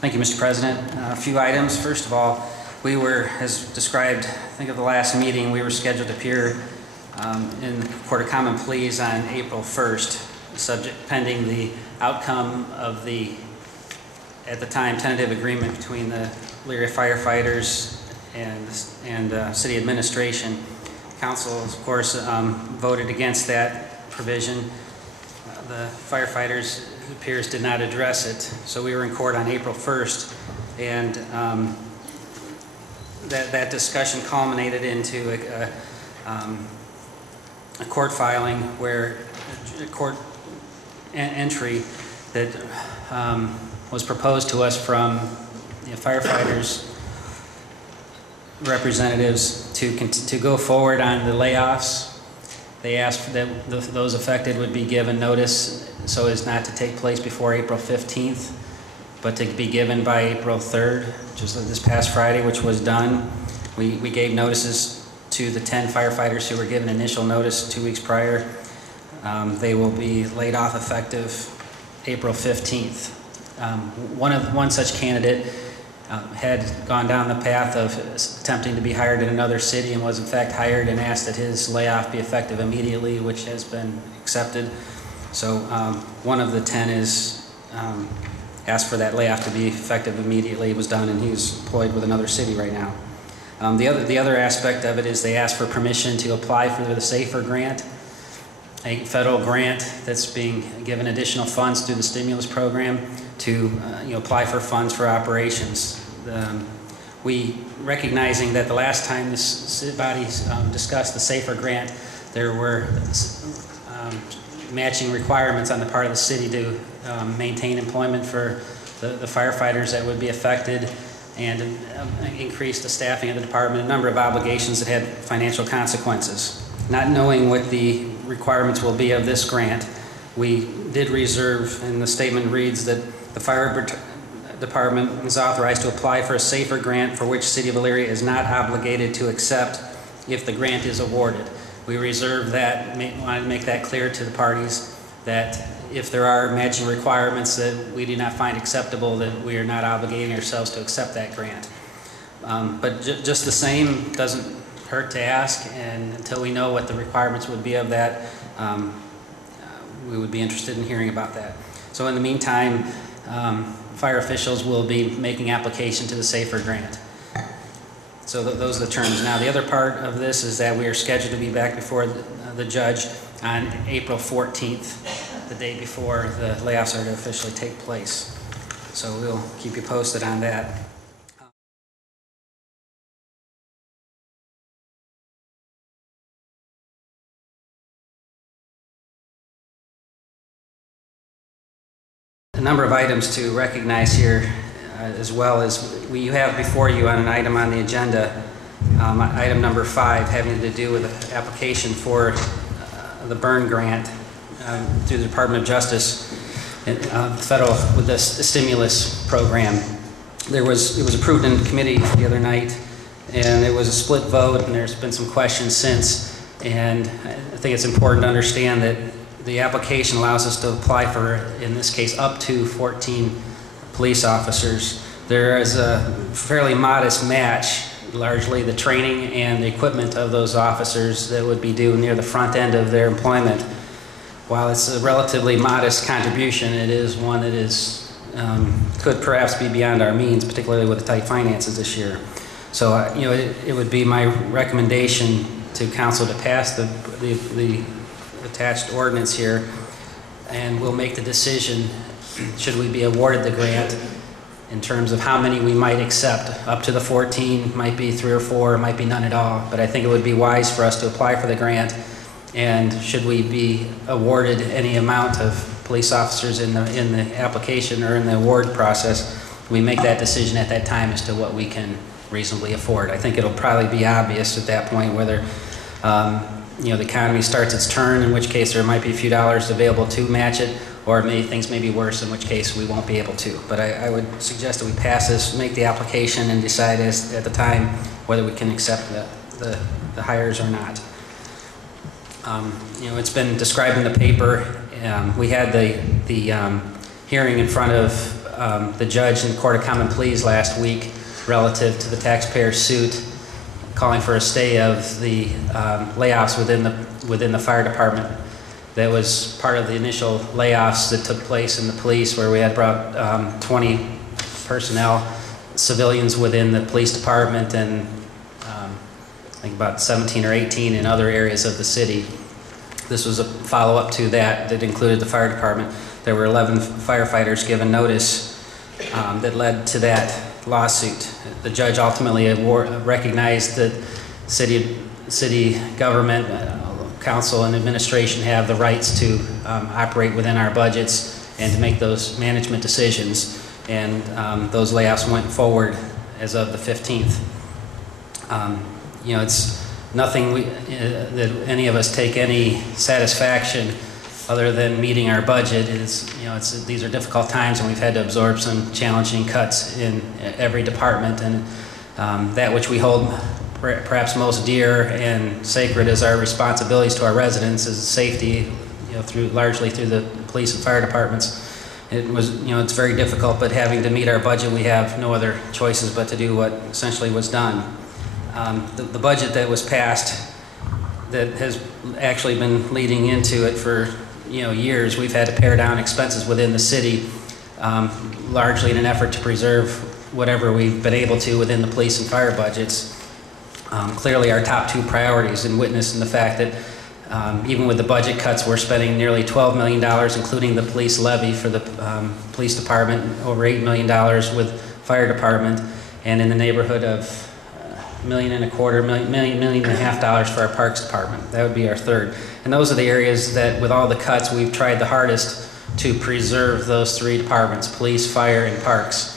Thank you, Mr. President. A few items. First of all, we were, as described, I think of the last meeting, we were scheduled to appear in the Court of Common Pleas on April 1st, subject pending the outcome of the, at the time, tentative agreement between the Elyria firefighters and city administration. Council, of course, voted against that provision. The firefighters, it appears, did not address it. So we were in court on April 1st, and that discussion culminated into a court filing where a court entry that was proposed to us from the firefighters representatives to go forward on the layoffs. They asked that those affected would be given notice so as not to take place before April 15th, but to be given by April 3rd, just like this past Friday, which was done. We gave notices to the 10 firefighters who were given initial notice 2 weeks prior. They will be laid off effective April 15th. One such candidate had gone down the path of attempting to be hired in another city and was in fact hired and asked that his layoff be effective immediately, which has been accepted. So one of the 10 is asked for that layoff to be effective immediately. It was done, and he's employed with another city right now. The other aspect of it is they asked for permission to apply for the SAFER grant, a federal grant that's being given additional funds through the stimulus program to apply for funds for operations. We, recognizing that the last time this body discussed the SAFER grant, there were matching requirements on the part of the city to maintain employment for the firefighters that would be affected and increase the staffing of the department, a number of obligations that had financial consequences. Not knowing what the requirements will be of this grant, we did reserve, and the statement reads that the fire department is authorized to apply for a SAFER grant for which City of Elyria is not obligated to accept if the grant is awarded. We reserve that, wanted to make that clear to the parties, that if there are matching requirements that we do not find acceptable, that we are not obligating ourselves to accept that grant. But just the same, doesn't hurt to ask, and until we know what the requirements would be of that, we would be interested in hearing about that. So in the meantime, fire officials will be making application to the SAFER grant. So those are the terms. Now the other part of this is that we are scheduled to be back before the judge on April 14th, the day before the layoffs are to officially take place. So we'll keep you posted on that. A number of items to recognize here, as well as you have before you on an item on the agenda, item number 5, having to do with the application for the burn grant through the Department of Justice, federal, with the stimulus program. It was approved in committee the other night, and it was a split vote, and there's been some questions since. And I think it's important to understand that the application allows us to apply for, in this case, up to 14 police officers. There is a fairly modest match, largely the training and the equipment of those officers that would be due near the front end of their employment. While it's a relatively modest contribution, it is one that is could perhaps be beyond our means, particularly with the tight finances this year. So it would be my recommendation to council to pass the attached ordinance here, and we'll make the decision should we be awarded the grant in terms of how many we might accept. Up to the 14, might be 3 or 4, might be none at all, but I think it would be wise for us to apply for the grant, and should we be awarded any amount of police officers in the application or in the award process, we make that decision at that time as to what we can reasonably afford. I think it'll probably be obvious at that point whether the economy starts its turn, in which case there might be a few dollars available to match it, or things may be worse, in which case we won't be able to. But I would suggest that we pass this, make the application, and decide at the time whether we can accept the hires or not. It's been described in the paper. We had the hearing in front of the judge in the Court of Common Pleas last week relative to the taxpayer suit calling for a stay of the layoffs within the fire department. That was part of the initial layoffs that took place in the police, where we had about 20 personnel, civilians within the police department, and I think about 17 or 18 in other areas of the city. This was a follow-up to that included the fire department. There were 11 firefighters given notice that led to that lawsuit. The judge ultimately recognized that city government, council, and administration have the rights to operate within our budgets and to make those management decisions. And those layoffs went forward as of the 15th. It's nothing that any of us take any satisfaction other than meeting our budget. These are difficult times, and we've had to absorb some challenging cuts in every department, and that which we hold perhaps most dear and sacred as our responsibilities to our residents is safety, largely through the police and fire departments. It's very difficult, but having to meet our budget, we have no other choices but to do what essentially was done. The budget that was passed, that has actually been leading into it for years, we've had to pare down expenses within the city, largely in an effort to preserve whatever we've been able to within the police and fire budgets. Clearly our top two priorities, and witness in the fact that even with the budget cuts, we're spending nearly $12 million, including the police levy for the police department, over $8 million with fire department, and in the neighborhood of $1.25 million for our parks department. That would be our third. And those are the areas that, with all the cuts, we've tried the hardest to preserve those three departments, police, fire, and parks.